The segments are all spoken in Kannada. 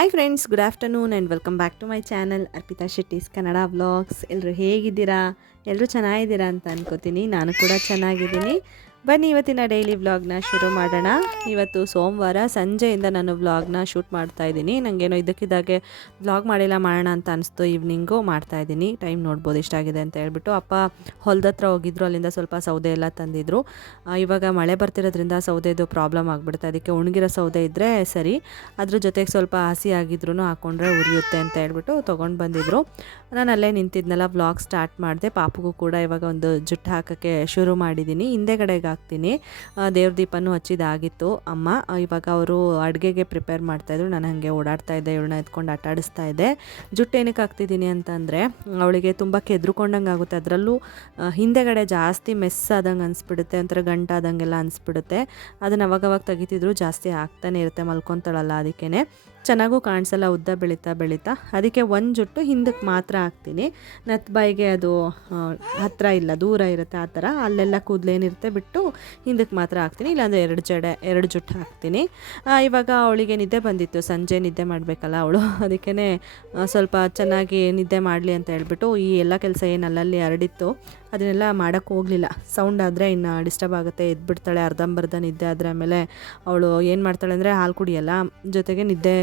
Hi friends, good afternoon and welcome back to my channel Arpita Shetty's Kannada vlogs. ಎಲ್ಲರೂ ಹೇಗಿದ್ದೀರಾ? ಎಲ್ಲರೂ ಚೆನ್ನಾಗಿದ್ದೀರಾ ಅಂತ ಅನ್ಕೋತೀನಿ. ನಾನು ಕೂಡ ಚೆನ್ನಾಗಿದ್ದೀನಿ. ಬನ್ನಿ ಇವತ್ತಿನ ಡೈಲಿ ವ್ಲಾಗ್ನ ಶುರು ಮಾಡೋಣ. ಇವತ್ತು ಸೋಮವಾರ ಸಂಜೆಯಿಂದ ನಾನು ವ್ಲಾಗ್ನ ಶೂಟ್ ಮಾಡ್ತಾಯಿದ್ದೀನಿ. ನನಗೇನೋ ಇದಕ್ಕಿದ್ದಾಗೆ ವ್ಲಾಗ್ ಮಾಡೋಣ ಅಂತ ಅನಿಸ್ತು. ಈವ್ನಿಂಗು ಮಾಡ್ತಾಯಿದ್ದೀನಿ. ಟೈಮ್ ನೋಡ್ಬೋದು ಎಷ್ಟಾಗಿದೆ ಅಂತ ಹೇಳ್ಬಿಟ್ಟು. ಅಪ್ಪ ಹೊಲದತ್ರ ಹೋಗಿದ್ರು, ಅಲ್ಲಿಂದ ಸ್ವಲ್ಪ ಸೌದೆ ಎಲ್ಲ ತಂದಿದ್ರು. ಇವಾಗ ಮಳೆ ಬರ್ತಿರೋದ್ರಿಂದ ಸೌದೆದು ಪ್ರಾಬ್ಲಮ್ ಆಗಿಬಿಡುತ್ತೆ. ಅದಕ್ಕೆ ಒಣಗಿರೋ ಸೌದೆ ಇದ್ದರೆ ಸರಿ, ಅದ್ರ ಜೊತೆಗೆ ಸ್ವಲ್ಪ ಹಸಿ ಆಗಿದ್ರೂ ಹಾಕ್ಕೊಂಡ್ರೆ ಉರಿಯುತ್ತೆ ಅಂತ ಹೇಳ್ಬಿಟ್ಟು ತೊಗೊಂಡು ಬಂದಿದ್ರು. ನಾನು ಅಲ್ಲೇ ನಿಂತಿದ್ನೆಲ್ಲ ವ್ಲಾಗ್ ಸ್ಟಾರ್ಟ್ ಮಾಡಿದೆ. ಪಾಪುಗೂ ಕೂಡ ಇವಾಗ ಒಂದು ಜುಟ್ಟು ಹಾಕೋಕ್ಕೆ ಶುರು ಮಾಡಿದ್ದೀನಿ. ಹಿಂದೆಗಡೆಗೆ ಹಾಕ್ತೀನಿ. ದೇವ್ರ ದೀಪನೂ ಹಚ್ಚಿದಾಗಿತ್ತು ಅಮ್ಮ. ಇವಾಗ ಅವರು ಅಡುಗೆಗೆ ಪ್ರಿಪೇರ್ ಮಾಡ್ತಾಯಿದ್ರು. ನಾನು ಹಾಗೆ ಓಡಾಡ್ತಾ ಇದ್ದೆ, ಇವಳನ್ನ ಎತ್ಕೊಂಡು ಆಟ ಆಡಿಸ್ತಾ ಇದ್ದೆ. ಜುಟ್ಟು ಏನಕ್ಕೆ ಹಾಕ್ತಿದ್ದೀನಿ ಅಂತಂದರೆ ಅವಳಿಗೆ ತುಂಬ ಕೆದ್ರುಕೊಂಡಂಗೆ ಆಗುತ್ತೆ. ಅದರಲ್ಲೂ ಹಿಂದೆಗಡೆ ಜಾಸ್ತಿ ಮೆಸ್ ಆದಂಗೆ ಅನಿಸ್ಬಿಡುತ್ತೆ, ಒಂಥರ ಗಂಟಾದಂಗೆಲ್ಲ ಅನಿಸ್ಬಿಡುತ್ತೆ. ಅದನ್ನು ಅವಾಗವಾಗ ತೆಗಿತಿದ್ರು, ಜಾಸ್ತಿ ಆಗ್ತಾನೆ ಇರುತ್ತೆ, ಮಲ್ಕೊತಾಳಲ್ಲ. ಅದಕ್ಕೇ ಚೆನ್ನಾಗೂ ಕಾಣಿಸಲ್ಲ, ಉದ್ದ ಬೆಳೀತಾ. ಅದಕ್ಕೆ ಒಂದು ಜುಟ್ಟು ಹಿಂದಕ್ಕೆ ಮಾತ್ರ ಹಾಕ್ತೀನಿ. ಬಾಯಿಗೆ ಅದು ಹತ್ತಿರ ಇಲ್ಲ, ದೂರ ಇರುತ್ತೆ, ಆ ಥರ ಅಲ್ಲೆಲ್ಲ ಕೂದಲೇನಿರುತ್ತೆ ಬಿಟ್ಟು ಹಿಂದಕ್ಕೆ ಮಾತ್ರ ಹಾಕ್ತೀನಿ. ಇಲ್ಲಾಂದರೆ ಎರಡು ಜುಟ್ಟು ಹಾಕ್ತೀನಿ. ಇವಾಗ ಅವಳಿಗೆ ನಿದ್ದೆ ಬಂದಿತ್ತು, ಸಂಜೆ ನಿದ್ದೆ ಮಾಡಬೇಕಲ್ಲ ಅವಳು. ಅದಕ್ಕೇ ಸ್ವಲ್ಪ ಚೆನ್ನಾಗಿ ನಿದ್ದೆ ಮಾಡಲಿ ಅಂತ ಹೇಳ್ಬಿಟ್ಟು ಈ ಎಲ್ಲ ಕೆಲಸ ಏನು ಅಲ್ಲಲ್ಲಿ ಹರಡಿತ್ತು ಅದನ್ನೆಲ್ಲ ಮಾಡೋಕ್ಕೆ ಹೋಗಲಿಲ್ಲ. ಸೌಂಡ್ ಆದರೆ ಇನ್ನು ಡಿಸ್ಟರ್ಬ್ ಆಗುತ್ತೆ, ಎದ್ಬಿಡ್ತಾಳೆ ಅರ್ಧಂಬರ್ಧ ನಿದ್ದೆ ಆದರೆ. ಆಮೇಲೆ ಅವಳು ಏನು ಮಾಡ್ತಾಳೆ ಅಂದರೆ ಹಾಲು ಕುಡಿಯಲ್ಲ, ಜೊತೆಗೆ ನಿದ್ದೆ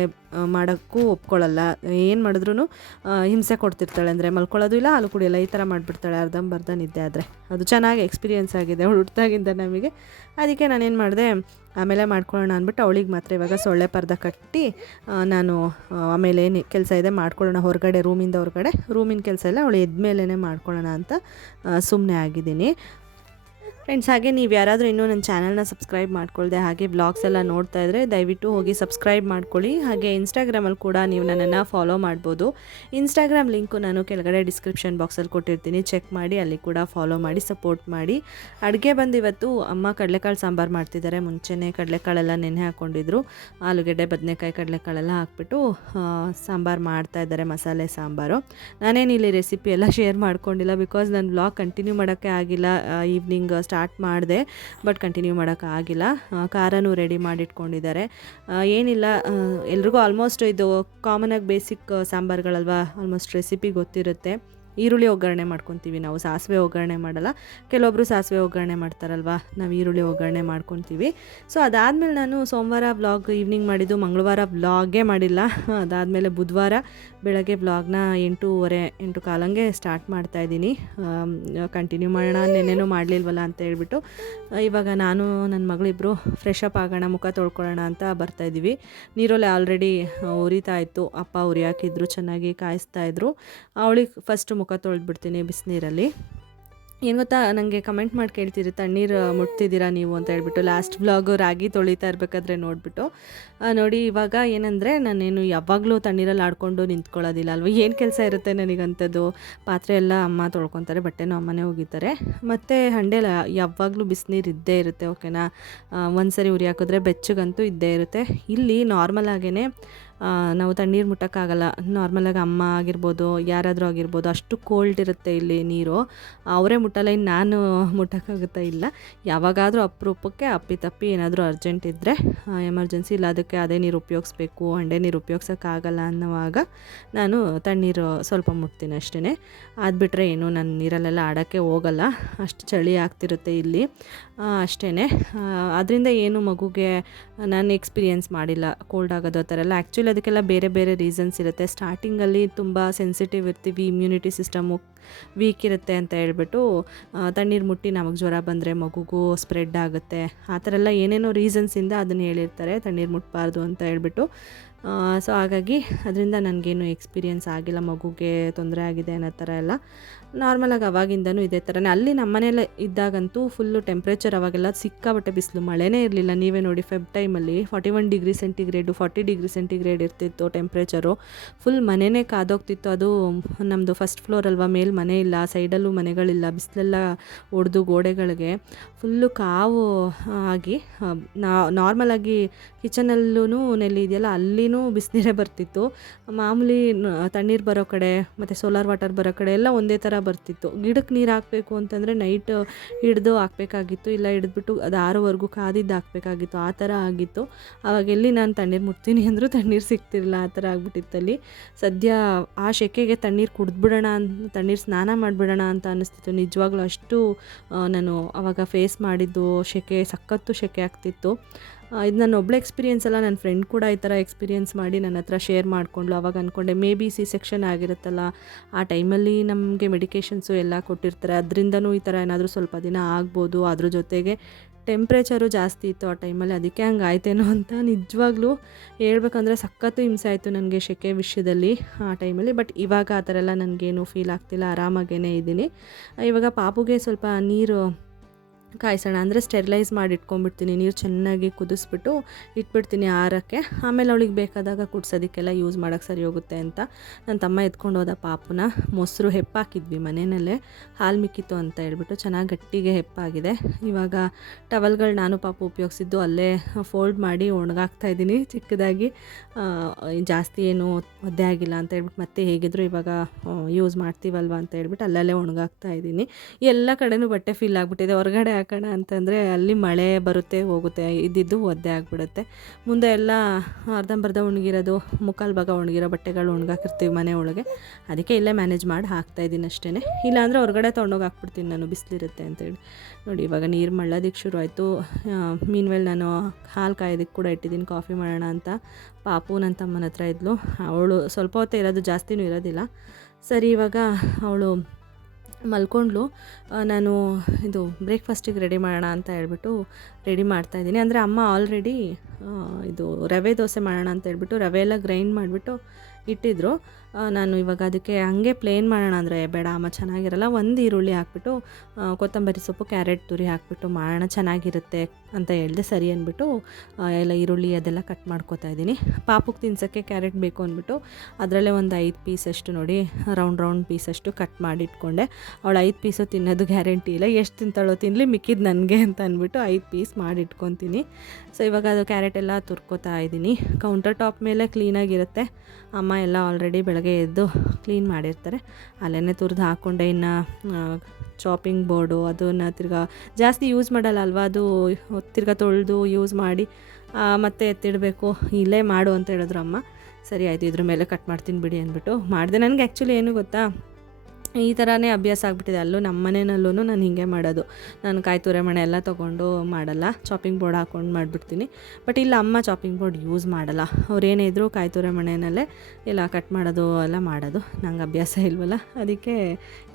ಮಾಡೋಕ್ಕೂ ಒಪ್ಕೊಳ್ಳಲ್ಲ. ಏನು ಮಾಡಿದ್ರೂ ಹಿಂಸೆ ಕೊಡ್ತಿರ್ತಾಳೆ. ಅಂದರೆ ಮಲ್ಕೊಳ್ಳೋದು ಇಲ್ಲ, ಹಾಲು ಕುಡಿಯಲ್ಲ, ಈ ಥರ ಮಾಡಿಬಿಡ್ತಾಳೆ ಅರ್ಧಂಬರ್ಧ ನಿದ್ದೆ ಆದರೆ. ಅದು ಚೆನ್ನಾಗಿ ಎಕ್ಸ್ಪೀರಿಯೆನ್ಸ್ ಆಗಿದೆ ಅವಳು ಹುಟ್ಟಿದಾಗಿಂದ ನಮಗೆ. ಅದಕ್ಕೆ ನಾನೇನು ಮಾಡಿದೆ, ಆಮೇಲೆ ಮಾಡ್ಕೊಳ್ಳೋಣ ಅಂದ್ಬಿಟ್ಟು ಅವಳಿಗೆ ಮಾತ್ರ ಇವಾಗ ಸೊಳ್ಳೆ ಪರ್ದ ಕಟ್ಟಿ ನಾನು ಆಮೇಲೆ ಏನು ಕೆಲಸ ಇದೆ ಮಾಡ್ಕೊಳ್ಳೋಣ, ಹೊರಗಡೆ ರೂಮಿನ ಕೆಲಸ ಎಲ್ಲ ಅವಳು ಎದ್ಮೇಲೆ ಮಾಡ್ಕೊಳ್ಳೋಣ ಅಂತ ಸುಮ್ಮನೆ ಆಗಿದ್ದೀನಿ. ಫ್ರೆಂಡ್ಸ್, ಹಾಗೆ ನೀವು ಯಾರಾದರೂ ಇನ್ನೂ ನನ್ನ ಚಾನಲ್ನ ಸಬ್ಸ್ಕ್ರೈಬ್ ಮಾಡ್ಕೊಳ್ದೆ ಹಾಗೆ ವ್ಲಾಗ್ಸ್ ಎಲ್ಲ ನೋಡ್ತಾ ಇದ್ದರೆ ದಯವಿಟ್ಟು ಹೋಗಿ ಸಬ್ಸ್ಕ್ರೈಬ್ ಮಾಡ್ಕೊಳ್ಳಿ. ಹಾಗೆ ಇನ್ಸ್ಟಾಗ್ರಾಮಲ್ಲಿ ಕೂಡ ನೀವು ನನ್ನನ್ನು ಫಾಲೋ ಮಾಡ್ಬೋದು. ಇನ್ಸ್ಟಾಗ್ರಾಮ್ ಲಿಂಕು ನಾನು ಕೆಳಗಡೆ ಡಿಸ್ಕ್ರಿಪ್ಷನ್ ಬಾಕ್ಸಲ್ಲಿ ಕೊಟ್ಟಿರ್ತೀನಿ, ಚೆಕ್ ಮಾಡಿ, ಅಲ್ಲಿ ಕೂಡ ಫಾಲೋ ಮಾಡಿ, ಸಪೋರ್ಟ್ ಮಾಡಿ. ಅಡುಗೆ ಬಂದು ಇವತ್ತು ಅಮ್ಮ ಕಡಲೆಕಾಳು ಸಾಂಬಾರು ಮಾಡ್ತಿದ್ದಾರೆ. ಮುಂಚೆನೇ ಕಡಲೆಕಾಳೆಲ್ಲ ನೆನೆ ಹಾಕ್ಕೊಂಡಿದ್ರು. ಆಲೂಗಡ್ಡೆ, ಬದನೆಕಾಯಿ, ಕಡಲೆಕಾಳೆಲ್ಲ ಹಾಕ್ಬಿಟ್ಟು ಸಾಂಬಾರು ಮಾಡ್ತಾಯಿದ್ದಾರೆ, ಮಸಾಲೆ ಸಾಂಬಾರು. ನಾನೇನು ಇಲ್ಲಿ ರೆಸಿಪಿ ಎಲ್ಲ ಶೇರ್ ಮಾಡ್ಕೊಂಡಿಲ್ಲ, ಬಿಕಾಸ್ ನಾನು ವ್ಲಾಗ್ ಕಂಟಿನ್ಯೂ ಮಾಡೋಕ್ಕೆ ಆಗಿಲ್ಲ. ಈವ್ನಿಂಗ್ ಸ್ಟಾರ್ಟ್ ಮಾಡಿದೆ, ಬಟ್ ಕಂಟಿನ್ಯೂ ಮಾಡೋಕ್ಕಾಗಿಲ್ಲ. ಖಾರನೂ ರೆಡಿ ಮಾಡಿಟ್ಕೊಂಡಿದ್ದಾರೆ. ಏನಿಲ್ಲ, ಎಲ್ರಿಗೂ ಆಲ್ಮೋಸ್ಟ್ ಇದು ಕಾಮನಾಗಿ ಬೇಸಿಕ್ ಸಾಂಬಾರುಗಳಲ್ವ, ಆಲ್ಮೋಸ್ಟ್ ರೆಸಿಪಿ ಗೊತ್ತಿರುತ್ತೆ. ಈರುಳ್ಳಿ ಒಗ್ಗರಣೆ ಮಾಡ್ಕೊತೀವಿ ನಾವು, ಸಾಸಿವೆ ಒಗ್ಗರಣೆ ಮಾಡಲ್ಲ. ಕೆಲವೊಬ್ಬರು ಸಾಸಿವೆ ಒಗ್ಗರಣೆ ಮಾಡ್ತಾರಲ್ವ, ನಾವು ಈರುಳ್ಳಿ ಒಗ್ಗರಣೆ ಮಾಡ್ಕೊತೀವಿ. ಸೊ ಅದಾದಮೇಲೆ ನಾನು ಸೋಮವಾರ ವ್ಲಾಗ್ ಈವ್ನಿಂಗ್ ಮಾಡಿದ್ದು, ಮಂಗಳವಾರ ವ್ಲಾಗೇ ಮಾಡಿಲ್ಲ. ಅದಾದಮೇಲೆ ಬುಧವಾರ ಬೆಳಗ್ಗೆ ವ್ಲಾಗ್ನ 8:30 ಕಾಲಂಗೆ ಸ್ಟಾರ್ಟ್ ಮಾಡ್ತಾಯಿದ್ದೀನಿ. ಕಂಟಿನ್ಯೂ ಮಾಡೋಣ, ನೆನ್ನೆನೂ ಮಾಡಲಿಲ್ವಲ್ಲ ಅಂತ ಹೇಳ್ಬಿಟ್ಟು ಇವಾಗ ನಾನು ನನ್ನ ಮಗಳಿಬ್ಬರು ಫ್ರೆಶ್ ಅಪ್ ಆಗೋಣ, ಮುಖ ತೊಳ್ಕೊಳ್ಳೋಣ ಅಂತ ಬರ್ತಾಯಿದ್ದೀವಿ. ನೀರಲ್ಲಿ ಆಲ್ರೆಡಿ ಉರಿತಾ ಇತ್ತು, ಅಪ್ಪ ಉರಿ ಹಾಕಿದ್ರು, ಚೆನ್ನಾಗಿ ಕಾಯಿಸ್ತಾಯಿದ್ರು. ಅವಳಿಗೆ ಫಸ್ಟ್ ಮುಖ ತೊಳೆದ್ಬಿಡ್ತೀನಿ ಬಿಸಿನೀರಲ್ಲಿ. ಏನು ಗೊತ್ತಾ, ನನಗೆ ಕಮೆಂಟ್ ಮಾಡಿ ಕೇಳ್ತೀರಿ, ತಣ್ಣೀರು ಮುಟ್ತಿದ್ದೀರಾ ನೀವು ಅಂತ ಹೇಳ್ಬಿಟ್ಟು. ಲಾಸ್ಟ್ ವ್ಲಾಗು ರಾಗಿ ತೊಳಿತಾ ಇರಬೇಕಾದ್ರೆ ನೋಡಿಬಿಟ್ಟು ನೋಡಿ. ಇವಾಗ ಏನಂದರೆ ನಾನೇನು ಯಾವಾಗಲೂ ತಣ್ಣೀರಲ್ಲಿ ಆಡ್ಕೊಂಡು ನಿಂತ್ಕೊಳ್ಳೋದಿಲ್ಲ ಅಲ್ವ, ಏನು ಕೆಲಸ ಇರುತ್ತೆ ನನಗಂಥದ್ದು. ಪಾತ್ರೆ ಎಲ್ಲ ಅಮ್ಮ ತೊಳ್ಕೊತಾರೆ, ಬಟ್ಟೆನೂ ಅಮ್ಮನೇ ಒಗಿತಾರೆ. ಮತ್ತು ಹಂಡೆಲ್ಲ ಯಾವಾಗಲೂ ಬಿಸಿನೀರು ಇದ್ದೇ ಇರುತ್ತೆ, ಓಕೆನಾ. ಒಂದು ಸರಿ ಉರಿ ಹಾಕಿದ್ರೆ ಬೆಚ್ಚಗಂತೂ ಇದ್ದೇ ಇರುತ್ತೆ. ಇಲ್ಲಿ ನಾರ್ಮಲ್ ಆಗೇ ನಾವು ತಣ್ಣೀರು ಮುಟ್ಟೋಕ್ಕಾಗಲ್ಲ. ನಾರ್ಮಲಾಗಿ ಅಮ್ಮ ಆಗಿರ್ಬೋದು, ಯಾರಾದರೂ ಆಗಿರ್ಬೋದು, ಅಷ್ಟು ಕೋಲ್ಡ್ ಇರುತ್ತೆ ಇಲ್ಲಿ ನೀರು. ಅವರೇ ಮುಟ್ಟಲ್ಲ, ಇನ್ನು ನಾನು ಮುಟ್ಟೋಕ್ಕಾಗುತ್ತಾ ಇಲ್ಲ. ಯಾವಾಗಾದರೂ ಅಪರೂಪಕ್ಕೆ ಅಪ್ಪಿತಪ್ಪಿ ಏನಾದರೂ ಅರ್ಜೆಂಟ್ ಇದ್ದರೆ, ಎಮರ್ಜೆನ್ಸಿ ಇಲ್ಲ, ಅದಕ್ಕೆ ಅದೇ ನೀರು ಉಪಯೋಗಿಸ್ಬೇಕು, ಹಂಡೆ ನೀರು ಉಪಯೋಗಿಸೋಕ್ಕಾಗಲ್ಲ ಅನ್ನೋವಾಗ ನಾನು ತಣ್ಣೀರು ಸ್ವಲ್ಪ ಮುಟ್ತೀನಿ ಅಷ್ಟೇ. ಆದ್ಬಿಟ್ರೆ ಏನು ನಾನು ನೀರಲ್ಲೆಲ್ಲ ಆಡೋಕ್ಕೆ ಹೋಗಲ್ಲ, ಅಷ್ಟು ಚಳಿ ಆಗ್ತಿರುತ್ತೆ ಇಲ್ಲಿ ಅಷ್ಟೇ. ಅದರಿಂದ ಏನು ಮಗುಗೆ ನಾನು ಎಕ್ಸ್ಪೀರಿಯೆನ್ಸ್ ಮಾಡಿಲ್ಲ ಕೋಲ್ಡ್ ಆಗೋದು ಆ ಥರ ಎಲ್ಲ. ಆ್ಯಕ್ಚುಲಿ ಅದಕ್ಕೆಲ್ಲ ಬೇರೆ ಬೇರೆ ರೀಸನ್ಸ್ ಇರುತ್ತೆ. ಸ್ಟಾರ್ಟಿಂಗಲ್ಲಿ ತುಂಬ ಸೆನ್ಸಿಟಿವ್ ಇರ್ತೀವಿ, ಇಮ್ಯುನಿಟಿ ಸಿಸ್ಟಮು ವೀಕ್ ಇರುತ್ತೆ ಅಂತ ಹೇಳ್ಬಿಟ್ಟು ತಣ್ಣೀರು ಮುಟ್ಟಿ ನಮಗೆ ಜ್ವರ ಬಂದರೆ ಮಗುಗೂ ಸ್ಪ್ರೆಡ್ ಆಗುತ್ತೆ, ಆ ಥರ ಎಲ್ಲ ಏನೇನೋ ರೀಸನ್ಸಿಂದ ಅದನ್ನು ಹೇಳಿರ್ತಾರೆ, ತಣ್ಣೀರು ಮುಟ್ಟಬಾರ್ದು ಅಂತ ಹೇಳ್ಬಿಟ್ಟು. ಸೊ ಹಾಗಾಗಿ ಅದರಿಂದ ನನಗೇನು ಎಕ್ಸ್ಪೀರಿಯೆನ್ಸ್ ಆಗಿಲ್ಲ, ಮಗುಗೆ ತೊಂದರೆ ಆಗಿದೆ ಅನ್ನೋ ಥರ ಎಲ್ಲ. ನಾರ್ಮಲಾಗಿ ಅವಾಗಿಂದನೂ ಇದೇ ಥರನೇ. ಅಲ್ಲಿ ನಮ್ಮ ಮನೇಲಿ ಇದ್ದಾಗಂತೂ ಫುಲ್ಲು ಟೆಂಪ್ರೇಚರ್ ಅವಾಗೆಲ್ಲ ಸಿಕ್ಕಾಬಟ್ಟೆ ಬಿಸಿಲು, ಮಳೆನೇ ಇರಲಿಲ್ಲ. ನೀವೇ ನೋಡಿ, ಫೆಬ್ ಟೈಮಲ್ಲಿ 41 ಡಿಗ್ರಿ ಸೆಂಟಿಗ್ರೇಡು, 40 ಡಿಗ್ರಿ ಸೆಂಟಿಗ್ರೇಡ್ ಇರ್ತಿತ್ತು ಟೆಂಪ್ರೇಚರು. ಫುಲ್ ಮನೆಯೇ ಕಾದೋಗ್ತಿತ್ತು. ಅದು ನಮ್ಮದು ಫಸ್ಟ್ ಫ್ಲೋರ್ ಅಲ್ವಾ, ಮೇಲೆ ಮನೆ ಇಲ್ಲ, ಸೈಡಲ್ಲೂ ಮನೆಗಳಿಲ್ಲ, ಬಿಸಿಲೆಲ್ಲ ಒಡೆದು ಗೋಡೆಗಳಿಗೆ ಫುಲ್ಲು ಕಾವು ಆಗಿ. ನಾರ್ಮಲಾಗಿ ಕಿಚನಲ್ಲೂ ನೆಲ್ಲಿ ಇದೆಯಲ್ಲ, ಅಲ್ಲಿನೂ ಬಿಸಿನೀರೇ ಬರ್ತಿತ್ತು. ಮಾಮೂಲಿ ತಣ್ಣೀರು ಬರೋ ಕಡೆ ಮತ್ತು ಸೋಲಾರ್ ವಾಟರ್ ಬರೋ ಕಡೆ ಎಲ್ಲ ಒಂದೇ ಥರ ಬರ್ತಿತ್ತು. ಗಿಡಕ್ಕೆ ನೀರು ಹಾಕಬೇಕು ಅಂತಂದರೆ ನೈಟ್ ಹಿಡ್ದು ಹಾಕಬೇಕಾಗಿತ್ತು, ಇಲ್ಲ ಹಿಡಿದ್ಬಿಟ್ಟು ಅದು ಆರೋವರೆಗೂ ಕಾದಿದ್ದು ಹಾಕಬೇಕಾಗಿತ್ತು. ಆ ಥರ ಆಗಿತ್ತು. ಆವಾಗೆಲ್ಲಿ ನಾನು ತಣ್ಣೀರು ಮುಟ್ತೀನಿ ಅಂದರೂ ತಣ್ಣೀರು ಸಿಗ್ತಿರಲಿಲ್ಲ, ಆ ಥರ ಆಗ್ಬಿಟ್ಟಿತ್ತಲ್ಲಿ. ಸದ್ಯ ಆ ಸೆಕೆಗೆ ತಣ್ಣೀರು ಕುಡಿದ್ಬಿಡೋಣ ಅಂತ, ತಣ್ಣೀರು ಸ್ನಾನ ಮಾಡಿಬಿಡೋಣ ಅಂತ ಅನ್ನಿಸ್ತಿತ್ತು. ನಿಜವಾಗ್ಲೂ ಅಷ್ಟು ನಾನು ಆವಾಗ ಫೇಸ್ ಮಾಡಿದ್ದು ಸಖತ್ತು ಸೆಕೆ ಆಗ್ತಿತ್ತು. ಇದು ನನ್ನ ಒಬ್ಬಳೆ ಎಕ್ಸ್ಪೀರಿಯೆನ್ಸ್ ಅಲ್ಲ, ನನ್ನ ಫ್ರೆಂಡ್ ಕೂಡ ಈ ಥರ ಎಕ್ಸ್ಪೀರಿಯೆನ್ಸ್ ಮಾಡಿ ನನ್ನ ಹತ್ರ ಶೇರ್ ಮಾಡಿಕೊಂಡ್ಳು. ಆವಾಗ ಅಂದ್ಕೊಂಡೆ ಮೇ ಬಿ ಸೆಕ್ಷನ್ ಆಗಿರುತ್ತಲ್ಲ, ಆ ಟೈಮಲ್ಲಿ ನಮಗೆ ಮೆಡಿಕೇಷನ್ಸು ಎಲ್ಲ ಕೊಟ್ಟಿರ್ತಾರೆ, ಅದರಿಂದನೂ ಈ ಥರ ಏನಾದರೂ ಸ್ವಲ್ಪ ದಿನ ಆಗ್ಬೋದು. ಅದ್ರ ಜೊತೆಗೆ ಟೆಂಪ್ರೇಚರು ಜಾಸ್ತಿ ಇತ್ತು ಆ ಟೈಮಲ್ಲಿ, ಅದಕ್ಕೆ ಹಂಗೆ ಆಯ್ತೇನೋ ಅಂತ ನಿಜವಾಗ್ಲೂ ಹೇಳ್ಬೇಕಂದ್ರೆ ಸಖತ್ತು ಹಿಂಸೆ ಆಯಿತು ನನಗೆ ಸೆಕೆ ವಿಷಯದಲ್ಲಿ ಆ ಟೈಮಲ್ಲಿ. ಬಟ್ ಇವಾಗ ಆ ಥರ ಎಲ್ಲ ನನಗೇನು ಫೀಲ್ ಆಗ್ತಿಲ್ಲ, ಆರಾಮಾಗೇ ಇದ್ದೀನಿ. ಇವಾಗ ಪಾಪುಗೆ ಸ್ವಲ್ಪ ನೀರು ಕಾಯಿಸೋಣ ಅಂದರೆ ಸ್ಟೆರಿಲೈಸ್ ಮಾಡಿ ಇಟ್ಕೊಂಡ್ಬಿಡ್ತೀನಿ. ನೀರು ಚೆನ್ನಾಗಿ ಕುದಿಸ್ಬಿಟ್ಟು ಇಟ್ಬಿಡ್ತೀನಿ ಆರಕ್ಕೆ. ಆಮೇಲೆ ಅವಳಿಗೆ ಬೇಕಾದಾಗ ಕುಡ್ಸೋದಕ್ಕೆಲ್ಲ ಯೂಸ್ ಮಾಡೋಕ್ಕೆ ಸರಿ ಹೋಗುತ್ತೆ ಅಂತ ನನ್ನ ತಮ್ಮ ಎತ್ಕೊಂಡು ಹೋದ ಪಾಪುನ. ಮೊಸರು ಹೆಪ್ಪಾಕಿದ್ವಿ ಮನೆಯಲ್ಲೇ, ಹಾಲು ಮಿಕ್ಕಿತ್ತು ಅಂತ ಹೇಳ್ಬಿಟ್ಟು ಚೆನ್ನಾಗಿ ಗಟ್ಟಿಗೆ ಹೆಪ್ಪಾಗಿದೆ. ಇವಾಗ ಟವಲ್ಗಳು ನಾನು ಪಾಪು ಉಪಯೋಗಿಸಿದ್ದು ಅಲ್ಲೇ ಫೋಲ್ಡ್ ಮಾಡಿ ಒಣಗಾಕ್ತಾಯಿದ್ದೀನಿ ಚಿಕ್ಕದಾಗಿ. ಜಾಸ್ತಿ ಏನು ಒದ್ದೆ ಆಗಿಲ್ಲ ಅಂತ ಹೇಳ್ಬಿಟ್ಟು ಮತ್ತೆ ಹೇಗಿದ್ರು ಇವಾಗ ಯೂಸ್ ಮಾಡ್ತೀವಲ್ವ ಅಂತ ಹೇಳ್ಬಿಟ್ಟು ಅಲ್ಲಲ್ಲೇ ಒಣಗಾಕ್ತಾ ಇದ್ದೀನಿ. ಎಲ್ಲ ಕಡೆನೂ ಬಟ್ಟೆ ಫಿಲ್ ಆಗಿಬಿಟ್ಟಿದೆ. ಹೊರಗಡೆ ಹಾಕೋಣ ಅಂತಂದರೆ ಅಲ್ಲಿ ಮಳೆ ಬರುತ್ತೆ ಹೋಗುತ್ತೆ, ಇದ್ದಿದ್ದು ಒದ್ದೆ ಆಗಿಬಿಡುತ್ತೆ. ಮುಂದೆ ಎಲ್ಲ ಅರ್ಧಂಬರ್ಧ ಒಣಗಿರೋದು, ಮುಕ್ಕಾಲು ಭಾಗ ಒಣಗಿರೋ ಬಟ್ಟೆಗಳು ಒಣಗಾಕಿರ್ತೀವಿ ಮನೆ ಒಳಗೆ. ಅದಕ್ಕೆ ಇಲ್ಲೇ ಮ್ಯಾನೇಜ್ ಮಾಡಿ ಹಾಕ್ತಾಯಿದ್ದೀನಿ ಅಷ್ಟೇ. ಇಲ್ಲಾಂದರೆ ಹೊರಗಡೆ ತೊಗೊಂಡೋಗಿ ಹಾಕ್ಬಿಡ್ತೀನಿ ನಾನು, ಬಿಸಿಲಿರುತ್ತೆ ಅಂತೇಳಿ. ನೋಡಿ ಇವಾಗ ನೀರು ಮಳ್ಳೋದಕ್ಕೆ ಶುರು ಆಯಿತು. ಮೀನ್ವೇಲ್ ನಾನು ಹಾಲು ಕಾಯೋದಕ್ಕೆ ಕೂಡ ಇಟ್ಟಿದ್ದೀನಿ, ಕಾಫಿ ಮಾಡೋಣ ಅಂತ. ಪಾಪು ನನ್ನ ತಮ್ಮನ ಹತ್ರ ಇದ್ಲು, ಅವಳು ಸ್ವಲ್ಪ ಹೊತ್ತೇ ಇರೋದು, ಜಾಸ್ತಿನೂ ಇರೋದಿಲ್ಲ. ಸರಿ ಇವಾಗ ಅವಳು ಮಲ್ಕೊಂಡ್ಲು. ನಾನು ಇದು ಬ್ರೇಕ್ಫಾಸ್ಟಿಗೆ ರೆಡಿ ಮಾಡೋಣ ಅಂತ ಹೇಳ್ಬಿಟ್ಟು ರೆಡಿ ಮಾಡ್ತಾಯಿದ್ದೀನಿ. ಅಂದರೆ ಅಮ್ಮ ಆಲ್ರೆಡಿ ಇದು ರವೆ ದೋಸೆ ಮಾಡೋಣ ಅಂತ ಹೇಳ್ಬಿಟ್ಟು ರವೆ ಎಲ್ಲ ಗ್ರೈಂಡ್ ಮಾಡಿಬಿಟ್ಟು ಇಟ್ಟಿದ್ರು. ನಾನು ಇವಾಗ ಅದಕ್ಕೆ ಹಂಗೆ ಪ್ಲೇನ್ ಮಾಡೋಣ ಅಂದರೆ ಬೇಡ ಅಮ್ಮ ಚೆನ್ನಾಗಿರಲ್ಲ, ಒಂದು ಈರುಳ್ಳಿ ಹಾಕ್ಬಿಟ್ಟು ಕೊತ್ತಂಬರಿ ಸೊಪ್ಪು ಕ್ಯಾರೆಟ್ ತುರಿ ಹಾಕ್ಬಿಟ್ಟು ಮಾಡೋಣ ಚೆನ್ನಾಗಿರುತ್ತೆ ಅಂತ ಹೇಳಿದೆ. ಸರಿ ಅಂದ್ಬಿಟ್ಟು ಎಲ್ಲ ಈರುಳ್ಳಿ ಅದೆಲ್ಲ ಕಟ್ ಮಾಡ್ಕೊತಾ ಇದ್ದೀನಿ. ಪಾಪುಗೆ ತಿನ್ಸೋಕ್ಕೆ ಕ್ಯಾರೆಟ್ ಬೇಕು ಅಂದ್ಬಿಟ್ಟು ಅದರಲ್ಲೇ ಒಂದು 5 ಪೀಸಷ್ಟು ನೋಡಿ ರೌಂಡ್ ಪೀಸಷ್ಟು ಕಟ್ ಮಾಡಿ ಇಟ್ಕೊಂಡೆ. ಅವಳು 5 ಪೀಸು ತಿನ್ನೋದು ಗ್ಯಾರಂಟಿ ಇಲ್ಲ, ಎಷ್ಟು ತಿಂತಾಳೋ ತಿನ್ನಲಿ, ಮಿಕ್ಕಿದ್ದು ನನಗೆ ಅಂತ ಅಂದ್ಬಿಟ್ಟು 5 ಪೀಸ್ ಮಾಡಿ ಇಟ್ಕೊತೀನಿ. ಸೊ ಇವಾಗ ಅದು ಕ್ಯಾರೆಟ್ ಎಲ್ಲ ತುರ್ಕೋತಾ ಇದ್ದೀನಿ. ಕೌಂಟರ್ ಟಾಪ್ ಮೇಲೆ ಕ್ಲೀನಾಗಿರುತ್ತೆ. ಅಮ್ಮ ಎಲ್ಲ ಆಲ್ರೆಡಿ ಬೆಳಗ್ಗೆ ಎದ್ದು ಕ್ಲೀನ್ ಮಾಡಿರ್ತಾರೆ. ಅಲ್ಲೇ ತುರಿದು ಹಾಕ್ಕೊಂಡೆ. ಇನ್ನು ಚಾಪಿಂಗ್ ಬೋರ್ಡು ಅದನ್ನು ತಿರ್ಗಾ ಜಾಸ್ತಿ ಯೂಸ್ ಮಾಡಲ್ಲ ಅಲ್ವಾ, ಅದು ತಿರ್ಗಾ ತೊಳೆದು ಯೂಸ್ ಮಾಡಿ ಮತ್ತೆ ಎತ್ತಿಡಬೇಕು. ಇಲ್ಲೇ ಮಾಡು ಅಂತ ಹೇಳಿದ್ರು ಅಮ್ಮ. ಸರಿ ಆಯಿತು, ಇದ್ರ ಮೇಲೆ ಕಟ್ ಮಾಡ್ತೀನಿ ಬಿಡಿ ಅಂದ್ಬಿಟ್ಟು ಮಾಡಿದೆ. ನನಗೆ ಆ್ಯಕ್ಚುಲಿ ಏನು ಗೊತ್ತಾ, ಈ ಥರನೇ ಅಭ್ಯಾಸ ಆಗಿಬಿಟ್ಟಿದೆ. ಅಲ್ಲೂ ನಮ್ಮ ಮನೆಯಲ್ಲೂ ನಾನು ಹೀಗೆ ಮಾಡೋದು. ನಾನು ಕಾಯಿ ತುರೆಮಣೆ ಎಲ್ಲ ತೊಗೊಂಡು ಮಾಡಲ್ಲ, ಚಾಪಿಂಗ್ ಬೋರ್ಡ್ ಹಾಕ್ಕೊಂಡು ಮಾಡಿಬಿಡ್ತೀನಿ. ಬಟ್ ಇಲ್ಲ ಅಮ್ಮ ಚಾಪಿಂಗ್ ಬೋರ್ಡ್ ಯೂಸ್ ಮಾಡಲ್ಲ. ಅವ್ರೇನೇ ಇದ್ದರೂ ಕಾಯಿ ತುರೆಮಣೆನಲ್ಲೇ ಎಲ್ಲ ಕಟ್ ಮಾಡೋದು ಎಲ್ಲ ಮಾಡೋದು. ನಂಗೆ ಅಭ್ಯಾಸ ಇಲ್ವಲ್ಲ, ಅದಕ್ಕೆ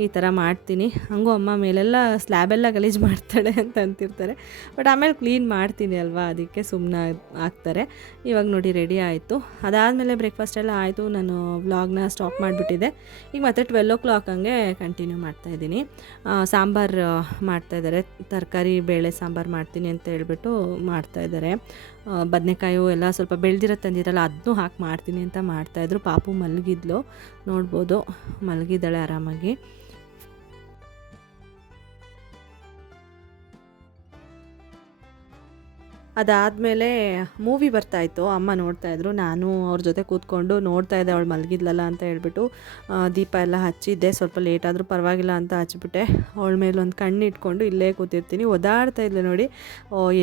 ಈ ಥರ ಮಾಡ್ತೀನಿ. ಹಂಗೂ ಅಮ್ಮ ಮೇಲೆಲ್ಲ ಸ್ಲ್ಯಾಬೆಲ್ಲ ಗಲೀಜು ಮಾಡ್ತಾಳೆ ಅಂತ ಅಂತಿರ್ತಾರೆ. ಬಟ್ ಆಮೇಲೆ ಕ್ಲೀನ್ ಮಾಡ್ತೀನಿ ಅಲ್ವಾ, ಅದಕ್ಕೆ ಸುಮ್ಮನೆ ಆಗ್ತಾರೆ. ಇವಾಗ ನೋಡಿ ರೆಡಿ ಆಯಿತು. ಅದಾದಮೇಲೆ ಬ್ರೇಕ್ಫಾಸ್ಟ್ ಎಲ್ಲ ಆಯಿತು. ನಾನು ವ್ಲಾಗ್ನ ಸ್ಟಾಪ್ ಮಾಡಿಬಿಟ್ಟಿದ್ದೆ. ಈಗ ಮತ್ತೆ 12 o'clock ಹಂಗೆ ಕಂಟಿನ್ಯೂ ಮಾಡ್ತಾಯಿದ್ದೀನಿ. ಸಾಂಬಾರು ಮಾಡ್ತಾಯಿದ್ದಾರೆ, ತರಕಾರಿ ಬೇಳೆ ಸಾಂಬಾರು ಮಾಡ್ತೀನಿ ಅಂತ ಹೇಳ್ಬಿಟ್ಟು ಮಾಡ್ತಾಯಿದ್ದಾರೆ. ಬದನೆಕಾಯಿ ಎಲ್ಲ ಸ್ವಲ್ಪ ಬೆಳೆದಿರೋ ತಂದಿರಲ್ಲ, ಅದನ್ನೂ ಹಾಕಿ ಮಾಡ್ತೀನಿ ಅಂತ ಮಾಡ್ತಾಯಿದ್ರು. ಪಾಪು ಮಲಗಿದ್ಲು, ನೋಡ್ಬೋದು ಮಲಗಿದ್ದಾಳೆ ಆರಾಮಾಗಿ. ಅದಾದಮೇಲೆ ಮೂವಿ ಬರ್ತಾಯಿತ್ತು, ಅಮ್ಮ ನೋಡ್ತಾಯಿದ್ರು. ನಾನು ಅವ್ರ ಜೊತೆ ಕೂತ್ಕೊಂಡು ನೋಡ್ತಾಯಿದ್ದೆ. ಅವಳು ಮಲಗಿದ್ಲಲ್ಲ ಅಂತ ಹೇಳ್ಬಿಟ್ಟು ದೀಪ ಎಲ್ಲ ಹಚ್ಚಿದ್ದೆ. ಸ್ವಲ್ಪ ಲೇಟ್ ಆದರೂ ಪರವಾಗಿಲ್ಲ ಅಂತ ಹಚ್ಬಿಟ್ಟೆ. ಅವಳ ಮೇಲೆ ಒಂದು ಕಣ್ಣು ಇಟ್ಕೊಂಡು ಇಲ್ಲೇ ಕೂತಿರ್ತೀನಿ. ಓದಾಡ್ತಾ ಇದ್ಲು ನೋಡಿ,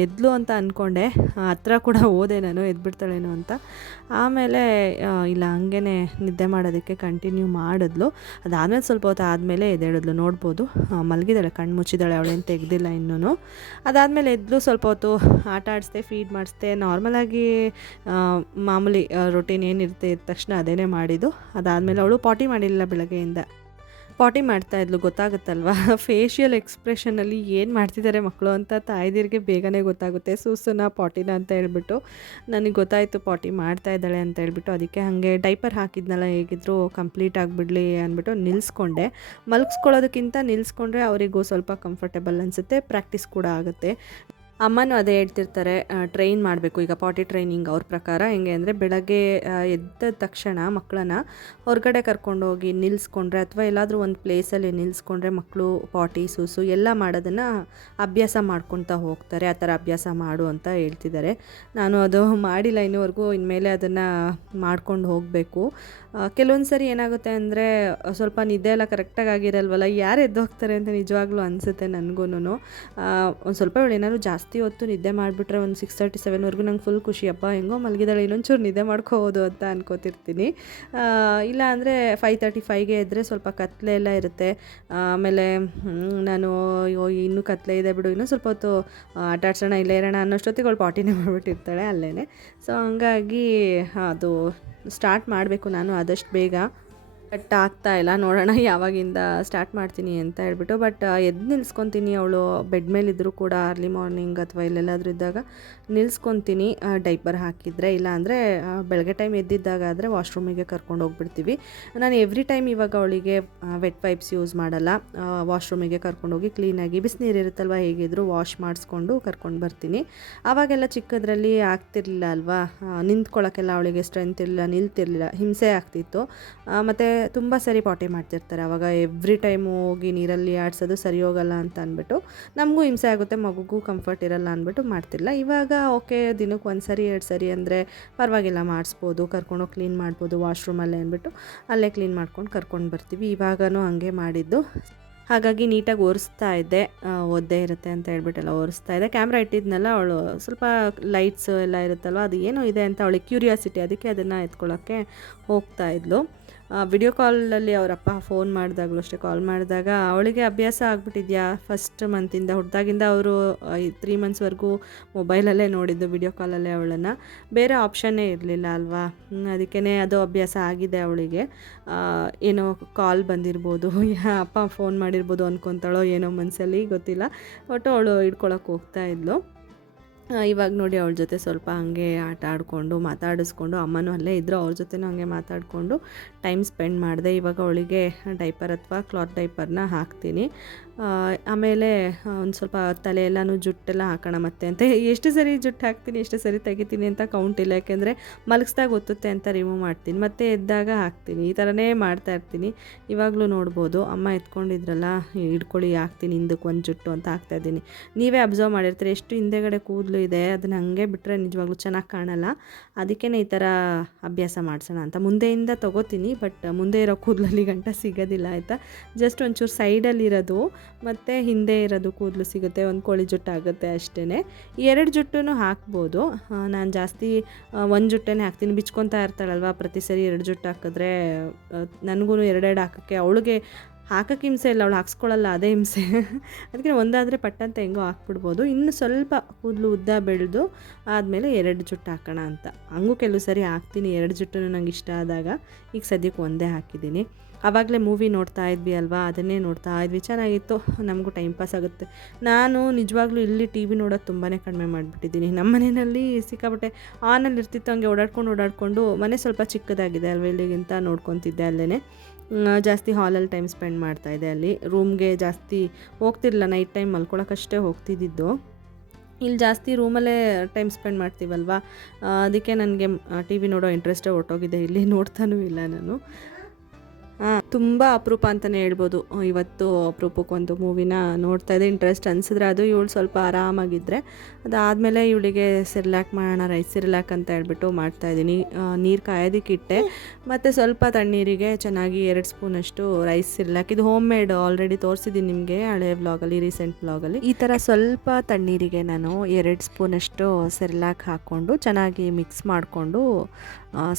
ಎದ್ಲು ಅಂತ ಅಂದ್ಕೊಂಡೆ. ಹತ್ರ ಕೂಡ ಹೋದೆ ನಾನು, ಎದ್ಬಿಡ್ತಾಳೇನೋ ಅಂತ. ಆಮೇಲೆ ಇಲ್ಲ ಹಂಗೇ ನಿದ್ದೆ ಮಾಡೋದಕ್ಕೆ ಕಂಟಿನ್ಯೂ ಮಾಡಿದ್ಲು. ಅದಾದಮೇಲೆ ಸ್ವಲ್ಪ ಹೊತ್ತು ಆದಮೇಲೆ ಎದ್ದೇಳಿದ್ಲು, ನೋಡ್ಬೋದು ಮಲಗಿದ್ದಾಳೆ, ಕಣ್ಣು ಮುಚ್ಚಿದ್ದಾಳೆ, ಅವಳೇನು ತೆಗೆದಿಲ್ಲ ಇನ್ನೂ. ಅದಾದಮೇಲೆ ಎದ್ಲು, ಸ್ವಲ್ಪ ಹೊತ್ತು ಆಟ ಆಡಿಸ್ದೆ, ಫೀಡ್ ಮಾಡಿಸ್ದೆ. ನಾರ್ಮಲಾಗಿ ಮಾಮೂಲಿ ರೊಟೀನ್ ಏನಿರುತ್ತೆ ಇದ್ದ ತಕ್ಷಣ ಅದೇನೇ ಮಾಡಿದ್ದು. ಅದಾದಮೇಲೆ ಅವಳು ಪಾಟಿ ಮಾಡಿಲ್ಲ ಬೆಳಗ್ಗೆಯಿಂದ. ಪಾಟಿ ಮಾಡ್ತಾಯಿದ್ಲು, ಗೊತ್ತಾಗುತ್ತಲ್ವ ಫೇಶಿಯಲ್ ಎಕ್ಸ್ಪ್ರೆಷನಲ್ಲಿ ಏನು ಮಾಡ್ತಿದ್ದಾರೆ ಮಕ್ಕಳು ಅಂತ ತಾಯ್ದಿರಿಗೆ ಬೇಗನೆ ಗೊತ್ತಾಗುತ್ತೆ. ಸೂಸುನ ಪಾಟಿನ ಅಂತ ಹೇಳ್ಬಿಟ್ಟು ನನಗೆ ಗೊತ್ತಾಯಿತು ಪಾಟಿ ಮಾಡ್ತಾ ಇದ್ದಾಳೆ ಅಂತ ಹೇಳ್ಬಿಟ್ಟು. ಅದಕ್ಕೆ ಹಾಗೆ ಡೈಪರ್ ಹಾಕಿದ್ನಲ್ಲ, ಹೇಗಿದ್ರು ಕಂಪ್ಲೀಟ್ ಆಗಿಬಿಡಲಿ ಅಂದ್ಬಿಟ್ಟು ನಿಲ್ಲಿಸ್ಕೊಂಡೆ. ಮಲಗಿಸ್ಕೊಳ್ಳೋದಕ್ಕಿಂತ ನಿಲ್ಲಿಸ್ಕೊಂಡ್ರೆ ಅವರಿಗೂ ಸ್ವಲ್ಪ ಕಂಫರ್ಟೇಬಲ್ ಅನಿಸುತ್ತೆ, ಪ್ರಾಕ್ಟೀಸ್ ಕೂಡ ಆಗುತ್ತೆ. ಅಮ್ಮನೂ ಅದೇ ಹೇಳ್ತಿರ್ತಾರೆ, ಟ್ರೈನ್ ಮಾಡಬೇಕು ಈಗ ಪಾಟಿ ಟ್ರೈನಿಂಗ್ ಅವ್ರ ಪ್ರಕಾರ. ಹೆಂಗೆ ಅಂದರೆ ಬೆಳಗ್ಗೆ ಎದ್ದ ತಕ್ಷಣ ಮಕ್ಕಳನ್ನ ಹೊರಗಡೆ ಕರ್ಕೊಂಡೋಗಿ ನಿಲ್ಲಿಸ್ಕೊಂಡ್ರೆ ಅಥವಾ ಎಲ್ಲಾದರೂ ಒಂದು ಪ್ಲೇಸಲ್ಲಿ ನಿಲ್ಲಿಸ್ಕೊಂಡ್ರೆ ಮಕ್ಕಳು ಪಾಟಿ ಸೂಸು ಎಲ್ಲ ಮಾಡೋದನ್ನು ಅಭ್ಯಾಸ ಮಾಡ್ಕೊತಾ ಹೋಗ್ತಾರೆ. ಆ ಥರ ಅಭ್ಯಾಸ ಮಾಡು ಅಂತ ಹೇಳ್ತಿದ್ದಾರೆ. ನಾನು ಅದು ಮಾಡಿಲ್ಲ ಇನ್ನೂವರೆಗೂ, ಇನ್ಮೇಲೆ ಅದನ್ನು ಮಾಡ್ಕೊಂಡು ಹೋಗಬೇಕು. ಕೆಲವೊಂದು ಸರಿ ಏನಾಗುತ್ತೆ ಅಂದರೆ ಸ್ವಲ್ಪ ನಿದ್ದೆ ಎಲ್ಲ ಕರೆಕ್ಟಾಗಿ ಆಗಿರಲ್ವಲ್ಲ, ಯಾರು ಎದ್ದು ಹೋಗ್ತಾರೆ ಅಂತ ನಿಜವಾಗ್ಲೂ ಅನಿಸುತ್ತೆ ನನಗೂ. ಒಂದು ಸ್ವಲ್ಪ ಏನಾದ್ರು ಜಾಸ್ತಿ ಹೊತ್ತು ನಿದ್ದೆ ಮಾಡಿಬಿಟ್ರೆ ಒಂದು 6:30-7ವರೆಗೂ ನಂಗೆ ಫುಲ್ ಖುಷಿಯಪ್ಪ, ಹೆಂಗೋ ಮಲಗಿದಾಳೆ, ಇನ್ನೊಂಚೂರು ನಿದ್ದೆ ಮಾಡ್ಕೋಬೋದು ಅಂತ ಅನ್ಕೋತಿರ್ತೀನಿ. ಇಲ್ಲ ಅಂದರೆ 5:35ಗೆ ಎದ್ದರೆ ಸ್ವಲ್ಪ ಕತ್ಲೆ ಎಲ್ಲ ಇರುತ್ತೆ. ಆಮೇಲೆ ನಾನು ಇನ್ನೂ ಕತ್ಲೆ ಇದೆ ಬಿಡು, ಇನ್ನೂ ಸ್ವಲ್ಪ ಹೊತ್ತು ಆಟಾಡ್ಸೋಣ, ಇಲ್ಲೇ ಇರೋಣ ಅನ್ನೋಷ್ಟೊತ್ತಿಗೆ ಅವಳು ಪಾಟಿನೇ ಮಾಡಿಬಿಟ್ಟಿರ್ತಾಳೆ ಅಲ್ಲೇ. ಸೊ ಹಂಗಾಗಿ ಅದು ಸ್ಟಾರ್ಟ್ ಮಾಡಬೇಕು ನಾನು ಆದಷ್ಟು ಬೇಗ. ಬಟ್ ಆಗ್ತಾ ಇಲ್ಲ, ನೋಡೋಣ ಯಾವಾಗಿಂದ ಸ್ಟಾರ್ಟ್ ಮಾಡ್ತೀನಿ ಅಂತ ಹೇಳ್ಬಿಟ್ಟು. ಬಟ್ ಎದ್ದು ನಿಲ್ಸ್ಕೊತೀನಿ, ಅವಳು ಬೆಡ್ ಮೇಲಿದ್ದರೂ ಕೂಡ ಅರ್ಲಿ ಮಾರ್ನಿಂಗ್ ಅಥವಾ ಇಲ್ಲೆಲ್ಲಾದರೂ ಇದ್ದಾಗ ನಿಲ್ಸ್ಕೊತೀನಿ ಡೈಪರ್ ಹಾಕಿದರೆ. ಇಲ್ಲ ಅಂದರೆ ಬೆಳಗ್ಗೆ ಟೈಮ್ ಎದ್ದಿದ್ದಾಗ ಆದರೆ ವಾಶ್ರೂಮಿಗೆ ಕರ್ಕೊಂಡು ಹೋಗ್ಬಿಡ್ತೀವಿ. ನಾನು ಎವ್ರಿ ಟೈಮ್ ಇವಾಗ ಅವಳಿಗೆ ವೆಟ್ ವೈಪ್ಸ್ ಯೂಸ್ ಮಾಡಲ್ಲ, ವಾಶ್ರೂಮಿಗೆ ಕರ್ಕೊಂಡೋಗಿ ಕ್ಲೀನಾಗಿ ಬಿಸಿನೀರು ಇರುತ್ತಲ್ವ ಹೇಗಿದ್ರು ವಾಶ್ ಮಾಡಿಸ್ಕೊಂಡು ಕರ್ಕೊಂಡು ಬರ್ತೀನಿ. ಆವಾಗೆಲ್ಲ ಚಿಕ್ಕದ್ರಲ್ಲಿ ಆಗ್ತಿರ್ಲಿಲ್ಲ ಅಲ್ವಾ, ನಿಂತ್ಕೊಳ್ಳೋಕ್ಕೆಲ್ಲ ಅವಳಿಗೆ ಸ್ಟ್ರೆಂತ್ ಇರಲಿಲ್ಲ, ನಿಲ್ತಿರ್ಲಿಲ್ಲ, ಹಿಂಸೆ ಆಗ್ತಿತ್ತು. ಮತ್ತು ತುಂಬ ಸರಿ ಪಾಟಿ ಮಾಡ್ತಿರ್ತಾರೆ ಆವಾಗ. ಎವ್ರಿ ಟೈಮು ಹೋಗಿ ನೀರಲ್ಲಿ ಆಡಿಸೋದು ಸರಿ ಹೋಗಲ್ಲ ಅಂತ ಅಂದ್ಬಿಟ್ಟು, ನಮಗೂ ಹಿಂಸೆ ಆಗುತ್ತೆ, ಮಗುಗೂ ಕಂಫರ್ಟ್ ಇರಲ್ಲ ಅಂದ್ಬಿಟ್ಟು ಮಾಡ್ತಿಲ್ಲ. ಇವಾಗ ಓಕೆ, ದಿನಕ್ಕೆ 1 ಸರಿ 2 ಸರಿ ಅಂದರೆ ಪರವಾಗಿಲ್ಲ, ಮಾಡಿಸ್ಬೋದು, ಕರ್ಕೊಂಡೋಗಿ ಕ್ಲೀನ್ ಮಾಡ್ಬೋದು ವಾಶ್ರೂಮಲ್ಲೇ ಅಂದ್ಬಿಟ್ಟು ಅಲ್ಲೇ ಕ್ಲೀನ್ ಮಾಡ್ಕೊಂಡು ಕರ್ಕೊಂಡು ಬರ್ತೀವಿ. ಇವಾಗನೂ ಹಂಗೆ ಮಾಡಿದ್ದು. ಹಾಗಾಗಿ ನೀಟಾಗಿ ಒರೆಸ್ತಾ ಇದ್ದೆ, ಒದ್ದೆ ಇರುತ್ತೆ ಅಂತ ಹೇಳ್ಬಿಟ್ಟೆಲ್ಲ ಒರೆಸ್ತಾ ಇದ್ದೆ. ಕ್ಯಾಮ್ರಾ ಇಟ್ಟಿದ್ನಲ್ಲ, ಅವಳು ಸ್ವಲ್ಪ ಲೈಟ್ಸ್ ಎಲ್ಲ ಇರುತ್ತಲ್ವ, ಅದು ಏನೋ ಇದೆ ಅಂತ ಅವಳಿಗೆ ಕ್ಯೂರಿಯಾಸಿಟಿ, ಅದಕ್ಕೆ ಅದನ್ನು ಎತ್ಕೊಳ್ಳೋಕ್ಕೆ ಹೋಗ್ತಾ ಇದ್ಲು. ವಿಡಿಯೋ ಕಾಲಲ್ಲಿ ಅವರಪ್ಪ ಫೋನ್ ಮಾಡಿದಾಗಲೂ ಅಷ್ಟೇ, ಕಾಲ್ ಮಾಡಿದಾಗ ಅವಳಿಗೆ ಅಭ್ಯಾಸ ಆಗಿಬಿಟ್ಟಿದ್ಯಾ, ಫಸ್ಟ್ ಮಂತಿಂದ ಹುಟ್ಟಿದಾಗಿಂದ ಅವರು 3 ಮಂತ್ಸ್ವರೆಗೂ ಮೊಬೈಲಲ್ಲೇ ನೋಡಿದ್ದು, ವಿಡಿಯೋ ಕಾಲಲ್ಲೇ ಅವಳನ್ನು, ಬೇರೆ ಆಪ್ಷನ್ನೇ ಇರಲಿಲ್ಲ ಅಲ್ವಾ. ಅದಕ್ಕೇ ಅದು ಅಭ್ಯಾಸ ಆಗಿದೆ ಅವಳಿಗೆ. ಏನೋ ಕಾಲ್ ಬಂದಿರ್ಬೋದು, ಅಪ್ಪ ಫೋನ್ ಮಾಡಿರ್ಬೋದು ಅಂದ್ಕೊತಾಳೋ ಏನೋ ಮನಸ್ಸಲ್ಲಿ ಗೊತ್ತಿಲ್ಲ, ಒಟ್ಟು ಅವಳು ಹಿಡ್ಕೊಳಕ್ಕೆ ಹೋಗ್ತಾ ಇದ್ಲು. ಇವಾಗ ನೋಡಿ ಅವಳ ಜೊತೆ ಸ್ವಲ್ಪ ಹಾಗೆ ಆಟ ಆಡಿಕೊಂಡು ಮಾತಾಡಿಸ್ಕೊಂಡು, ಅಮ್ಮನೂ ಅಲ್ಲೇ ಇದ್ದರು, ಅವ್ರ ಜೊತೆನೂ ಹಾಗೆ ಮಾತಾಡಿಕೊಂಡು ಟೈಮ್ ಸ್ಪೆಂಡ್ ಮಾಡಿದೆ. ಇವಾಗ ಅವಳಿಗೆ ಡೈಪರ್ ಅಥವಾ ಕ್ಲಾತ್ ಡೈಪರ್ನ ಹಾಕ್ತೀನಿ. ಆಮೇಲೆ ಒಂದು ಸ್ವಲ್ಪ ತಲೆ ಎಲ್ಲನೂ ಜುಟ್ಟೆಲ್ಲ ಹಾಕೋಣ ಮತ್ತೆ ಅಂತ. ಎಷ್ಟು ಸರಿ ಜುಟ್ಟು ಹಾಕ್ತೀನಿ, ಎಷ್ಟು ಸರಿ ತೆಗಿತೀನಿ ಅಂತ ಕೌಂಟ್ ಇಲ್ಲ, ಯಾಕೆಂದರೆ ಮಲಗಿಸ್ದಾಗ ಒತ್ತುತ್ತೆ ಅಂತ ರಿಮೂವ್ ಮಾಡ್ತೀನಿ, ಮತ್ತೆ ಎದ್ದಾಗ ಹಾಕ್ತೀನಿ, ಈ ಥರನೇ ಮಾಡ್ತಾ ಇರ್ತೀನಿ. ಇವಾಗಲೂ ನೋಡ್ಬೋದು ಅಮ್ಮ ಎತ್ಕೊಂಡಿದ್ರಲ್ಲ, ಹಿಡ್ಕೊಳ್ಳಿ ಹಾಕ್ತೀನಿ ಹಿಂದಕ್ಕೆ ಒಂದು ಜುಟ್ಟು ಅಂತ ಹಾಕ್ತಾಯಿದ್ದೀನಿ. ನೀವೇ ಅಬ್ಸರ್ವ್ ಮಾಡಿರ್ತೀರಿ ಎಷ್ಟು ಹಿಂದೆಗಡೆ ಕೂದಲು ಇದೆ, ಅದನ್ನು ಹಾಗೆ ಬಿಟ್ಟರೆ ನಿಜವಾಗ್ಲೂ ಚೆನ್ನಾಗಿ ಕಾಣಲ್ಲ. ಅದಕ್ಕೇ ಈ ಥರ ಅಭ್ಯಾಸ ಮಾಡಿಸೋಣ ಅಂತ ಮುಂದೆಯಿಂದ ತೊಗೋತೀನಿ. ಬಟ್ ಮುಂದೆ ಇರೋ ಕೂದಲಲ್ಲಿ ಗಂಟ ಸಿಗೋದಿಲ್ಲ ಆಯಿತಾ, ಜಸ್ಟ್ ಒಂಚೂರು ಸೈಡಲ್ಲಿರೋದು ಮತ್ತು ಹಿಂದೆ ಇರೋದು ಕೂದಲು ಸಿಗುತ್ತೆ, ಒಂದು ಕೋಳಿ ಜುಟ್ಟು ಆಗುತ್ತೆ ಅಷ್ಟೇ. 2 ಜುಟ್ಟೂ ಹಾಕ್ಬೋದು, ನಾನು ಜಾಸ್ತಿ 1 ಜುಟ್ಟೇ ಹಾಕ್ತೀನಿ. ಬಿಚ್ಕೊತಾ ಇರ್ತಾಳಲ್ವ, ಪ್ರತಿ ಸರಿ 2 ಜುಟ್ಟು ಹಾಕಿದ್ರೆ ನನಗೂ 2 ಹಾಕೋಕ್ಕೆ, ಅವಳಿಗೆ ಹಾಕೋಕ್ಕೆ ಹಿಂಸೆ ಇಲ್ಲ, ಅವಳು ಹಾಕ್ಸ್ಕೊಳ್ಳಲ್ಲ, ಅದೇ ಹಿಂಸೆ. ಅದಕ್ಕೆ ಒಂದಾದರೆ ಪಟ್ಟಂತ ಹೆಂಗೋ ಹಾಕ್ಬಿಡ್ಬೋದು. ಇನ್ನು ಸ್ವಲ್ಪ ಕೂದಲು ಉದ್ದ ಬೆಳೆದು ಆದಮೇಲೆ 2 ಜುಟ್ಟು ಹಾಕೋಣ ಅಂತ. ಹಂಗೂ ಕೆಲವು ಸರಿ ಹಾಕ್ತೀನಿ 2 ಜುಟ್ಟು ನಂಗೆ ಇಷ್ಟ ಆದಾಗ. ಈಗ ಸದ್ಯಕ್ಕೆ ಒಂದೇ ಹಾಕಿದ್ದೀನಿ. ಆವಾಗಲೇ ಮೂವಿ ನೋಡ್ತಾ ಇದ್ವಿ ಅಲ್ವಾ, ಅದನ್ನೇ ನೋಡ್ತಾ ಇದ್ವಿ, ಚೆನ್ನಾಗಿತ್ತು, ನಮಗೂ ಟೈಮ್ ಪಾಸ್ ಆಗುತ್ತೆ. ನಾನು ನಿಜವಾಗ್ಲೂ ಇಲ್ಲಿ TV ನೋಡೋದು ತುಂಬಾ ಕಡಿಮೆ ಮಾಡಿಬಿಟ್ಟಿದ್ದೀನಿ. ನಮ್ಮ ಮನೆಯಲ್ಲಿ ಸಿಕ್ಕಾಪಟ್ಟೆ ಆನಲ್ಲಿ ಇರ್ತಿತ್ತು, ಹಂಗೆ ಓಡಾಡ್ಕೊಂಡು ಮನೆ ಸ್ವಲ್ಪ ಚಿಕ್ಕದಾಗಿದೆ ಅಲ್ವ, ಇಲ್ಲಿಗಿಂತ ನೋಡ್ಕೊತಿದ್ದೆ ಅಲ್ಲೇ. ಜಾಸ್ತಿ ಹಾಲಲ್ಲಿ ಟೈಮ್ ಸ್ಪೆಂಡ್ ಮಾಡ್ತಾಯಿದ್ದೆ. ಅಲ್ಲಿ ರೂಮ್ಗೆ ಜಾಸ್ತಿ ಹೋಗ್ತಿರಲಿಲ್ಲ, ನೈಟ್ ಟೈಮ್ ಮಲ್ಕೊಳಕ್ಕಷ್ಟೇ ಹೋಗ್ತಿದ್ದಿದ್ದು. ಇಲ್ಲಿ ಜಾಸ್ತಿ ರೂಮಲ್ಲೇ ಟೈಮ್ ಸ್ಪೆಂಡ್ ಮಾಡ್ತೀವಲ್ವ, ಅದಕ್ಕೆ ನನಗೆ TV ನೋಡೋ ಇಂಟ್ರೆಸ್ಟೇ ಹೊರ್ಟೋಗಿದೆ, ಇಲ್ಲಿ ನೋಡ್ತಾನೂ ಇಲ್ಲ ನಾನು. ತುಂಬ ಅಪರೂಪ ಅಂತಲೇ ಹೇಳ್ಬೋದು. ಇವತ್ತು ಅಪರೂಪಕ್ಕೊಂದು ಮೂವಿನ ನೋಡ್ತಾ ಇದ್ದೆ, ಇಂಟ್ರೆಸ್ಟ್ ಅನಿಸಿದ್ರೆ ಅದು. ಇವಳು ಸ್ವಲ್ಪ ಆರಾಮಾಗಿದ್ದರೆ ಅದಾದಮೇಲೆ ಇವಳಿಗೆ ಸಿರ್ಲಾಕ್ ಮಾಡೋಣ, ರೈಸ್ ಸಿರ್ಲಾಕ್ ಅಂತ ಹೇಳ್ಬಿಟ್ಟು ಮಾಡ್ತಾಯಿದ್ದೀನಿ. ನೀರು ಕಾಯೋದಕ್ಕಿಟ್ಟೆ, ಮತ್ತು ಸ್ವಲ್ಪ ತಣ್ಣೀರಿಗೆ ಚೆನ್ನಾಗಿ 2 ಸ್ಪೂನಷ್ಟು ರೈಸ್ ಸಿರ್ಲಾಕ್. ಇದು ಹೋಮ್ ಮೇಡ್, ಆಲ್ರೆಡಿ ತೋರಿಸಿದ್ದೀನಿ ನಿಮಗೆ ಹಳೆ ವ್ಲಾಗಲ್ಲಿ, ರೀಸೆಂಟ್ ವ್ಲಾಗಲ್ಲಿ. ಈ ಥರ ಸ್ವಲ್ಪ ತಣ್ಣೀರಿಗೆ ನಾನು 2 ಸ್ಪೂನಷ್ಟು ಸಿರ್ಲಾಕ್ ಹಾಕ್ಕೊಂಡು ಚೆನ್ನಾಗಿ ಮಿಕ್ಸ್ ಮಾಡಿಕೊಂಡು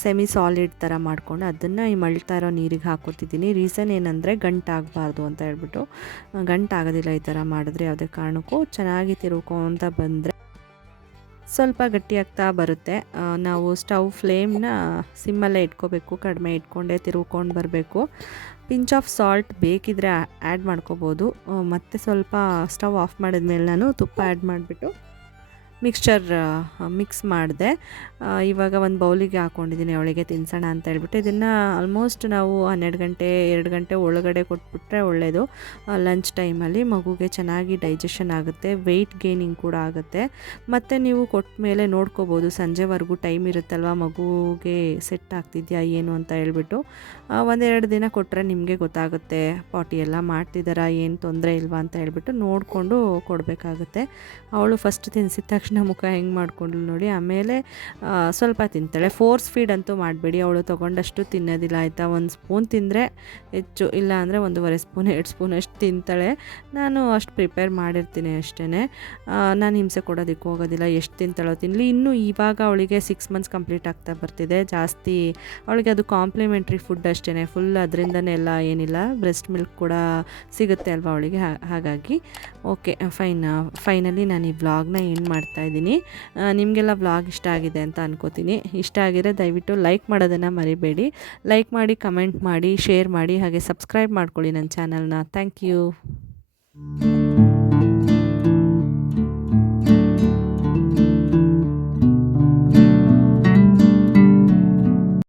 ಸೆಮಿ ಸಾಲಿಡ್ ಥರ ಮಾಡಿಕೊಂಡು ಅದನ್ನು ಈ ಮಳ್ತಾ ಇರೋ ನೀರಿಗೆ ಹಾಕೋತಿದ್ದೀನಿ. ರೀಸನ್ ಏನಂದರೆ ಗಂಟಾಗಬಾರ್ದು ಅಂತ ಹೇಳ್ಬಿಟ್ಟು. ಗಂಟಾಗೋದಿಲ್ಲ ಈ ಥರ ಮಾಡಿದ್ರೆ ಯಾವುದೇ ಕಾರಣಕ್ಕೂ. ಚೆನ್ನಾಗಿ ತಿರುವ್ಕೊತ ಬಂದರೆ ಸ್ವಲ್ಪ ಗಟ್ಟಿಯಾಗ್ತಾ ಬರುತ್ತೆ. ನಾವು ಸ್ಟವ್ ಫ್ಲೇಮ್ನ ಸಿಮ್ಮಲ್ಲೇ ಇಟ್ಕೋಬೇಕು, ಕಡಿಮೆ ಇಟ್ಕೊಂಡೇ ತಿರುವ್ಕೊಂಡು ಬರಬೇಕು. ಪಿಂಚ್ ಆಫ್ ಸಾಲ್ಟ್ ಬೇಕಿದ್ರೆ ಆ್ಯಡ್ ಮಾಡ್ಕೋಬೋದು. ಮತ್ತು ಸ್ವಲ್ಪ ಸ್ಟವ್ ಆಫ್ ಮಾಡಿದ್ಮೇಲೆ ನಾನು ತುಪ್ಪ ಆ್ಯಡ್ ಮಾಡಿಬಿಟ್ಟು ಮಿಕ್ಸ್ ಮಾಡಿದೆ. ಇವಾಗ ಒಂದು ಬೌಲಿಗೆ ಹಾಕ್ಕೊಂಡಿದ್ದೀನಿ ಅವಳಿಗೆ ತಿನ್ಸೋಣ ಅಂತ ಹೇಳ್ಬಿಟ್ಟು. ಇದನ್ನು ಆಲ್ಮೋಸ್ಟ್ ನಾವು 12 ಗಂಟೆ 2 ಗಂಟೆ ಒಳಗಡೆ ಕೊಟ್ಬಿಟ್ರೆ ಒಳ್ಳೆಯದು. ಲಂಚ್ ಟೈಮಲ್ಲಿ ಮಗುಗೆ ಚೆನ್ನಾಗಿ ಡೈಜೆಷನ್ ಆಗುತ್ತೆ, ವೆಯ್ಟ್ ಗೇನಿಂಗ್ ಕೂಡ ಆಗುತ್ತೆ. ಮತ್ತು ನೀವು ಕೊಟ್ಟ ಮೇಲೆ ನೋಡ್ಕೋಬೋದು, ಸಂಜೆವರೆಗೂ ಟೈಮ್ ಇರುತ್ತಲ್ವ ಮಗುಗೆ ಸೆಟ್ ಆಗ್ತಿದೆಯಾ ಏನು ಅಂತ ಹೇಳ್ಬಿಟ್ಟು. 1-2 ದಿನ ಕೊಟ್ಟರೆ ನಿಮಗೆ ಗೊತ್ತಾಗುತ್ತೆ ಪಾಟಿ ಎಲ್ಲ ಮಾಡ್ತಿದ್ದಾರಾ, ಏನು ತೊಂದರೆ ಇಲ್ವಾ ಅಂತ ಹೇಳ್ಬಿಟ್ಟು ನೋಡಿಕೊಂಡು ಕೊಡಬೇಕಾಗುತ್ತೆ. ಅವಳು ಫಸ್ಟ್ ತಿನ್ಸಿದ ತಕ್ಷಣ ಮುಖ ಹೆಂಗೆ ಮಾಡ್ಕೊಂಡ್ಳು ನೋಡಿ. ಆಮೇಲೆ ಸ್ವಲ್ಪ ತಿಂತಾಳೆ. ಫೋರ್ಸ್ ಫೀಡ್ ಅಂತೂ ಮಾಡಬೇಡಿ, ಅವಳು ತೊಗೊಂಡಷ್ಟು ತಿನ್ನೋದಿಲ್ಲ ಆಯಿತಾ. 1 ಸ್ಪೂನ್ ತಿಂದರೆ ಹೆಚ್ಚು, ಇಲ್ಲ ಅಂದರೆ 1.5 ಸ್ಪೂನ್ 2 ಸ್ಪೂನ್ ಅಷ್ಟು ತಿಂತಾಳೆ. ನಾನು ಅಷ್ಟು ಪ್ರಿಪೇರ್ ಮಾಡಿರ್ತೀನಿ ಅಷ್ಟೇ. ನಾನು ಹಿಂಸೆ ಕೊಡೋದಕ್ಕೆ ಹೋಗೋದಿಲ್ಲ, ಎಷ್ಟು ತಿಂತಾಳೋ ತಿನ್ನಲಿ. ಇನ್ನೂ ಇವಾಗ ಅವಳಿಗೆ 6 ಮಂತ್ಸ್ ಕಂಪ್ಲೀಟ್ ಆಗ್ತಾ ಬರ್ತಿದೆ. ಜಾಸ್ತಿ ಅವಳಿಗೆ ಅದು ಕಾಂಪ್ಲಿಮೆಂಟ್ರಿ ಫುಡ್ ಅಷ್ಟೇ, ಫುಲ್ ಅದರಿಂದನೇ ಎಲ್ಲ ಏನಿಲ್ಲ. ಬ್ರೆಸ್ಟ್ ಮಿಲ್ಕ್ ಕೂಡ ಸಿಗುತ್ತೆ ಅಲ್ವಾ ಅವಳಿಗೆ, ಹಾಗಾಗಿ ಓಕೆ ಫೈನಲಿ ನಾನು ಈ ವ್ಲಾಗ್ನ ಎಂಡ್ ಮಾಡ್ತಾಯಿದ್ದೀನಿ. ನಿಮಗೆಲ್ಲ ವ್ಲಾಗ್ ಇಷ್ಟ ಆಗಿದೆ ಅಂತ ಅನ್ಕೋತೀನಿ. ಇಷ್ಟ ಆಗಿದ್ರೆ ದಯವಿಟ್ಟು ಲೈಕ್ ಮಾಡೋದನ್ನು ಮರಿಬೇಡಿ. ಲೈಕ್ ಮಾಡಿ, ಕಮೆಂಟ್ ಮಾಡಿ, ಶೇರ್ ಮಾಡಿ, ಹಾಗೆ ಸಬ್ಸ್ಕ್ರೈಬ್ ಮಾಡ್ಕೊಳ್ಳಿ ನನ್ನ ಚಾನಲ್ನ. Thank you.